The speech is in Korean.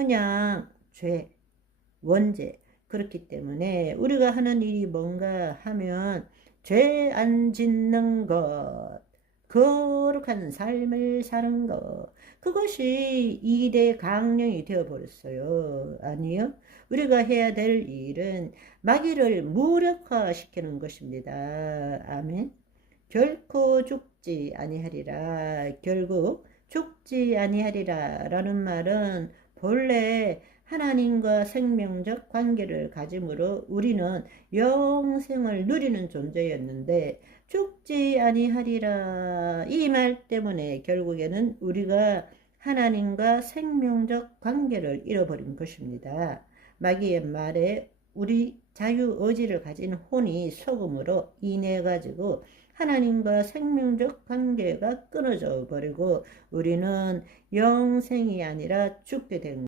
그냥 죄, 원죄. 그렇기 때문에 우리가 하는 일이 뭔가 하면 죄 안 짓는 것, 거룩한 삶을 사는 것, 그것이 2대 강령이 되어버렸어요. 아니요? 우리가 해야 될 일은 마귀를 무력화시키는 것입니다. 아멘. 결코 죽지 아니하리라. 결국 죽지 아니하리라 라는 말은 본래 하나님과 생명적 관계를 가짐으로 우리는 영생을 누리는 존재였는데 죽지 아니하리라 이 말 때문에 결국에는 우리가 하나님과 생명적 관계를 잃어버린 것입니다. 마귀의 말에 우리 자유 의지를 가진 혼이 속음으로 인해 가지고 하나님과 생명적 관계가 끊어져 버리고 우리는 영생이 아니라 죽게 된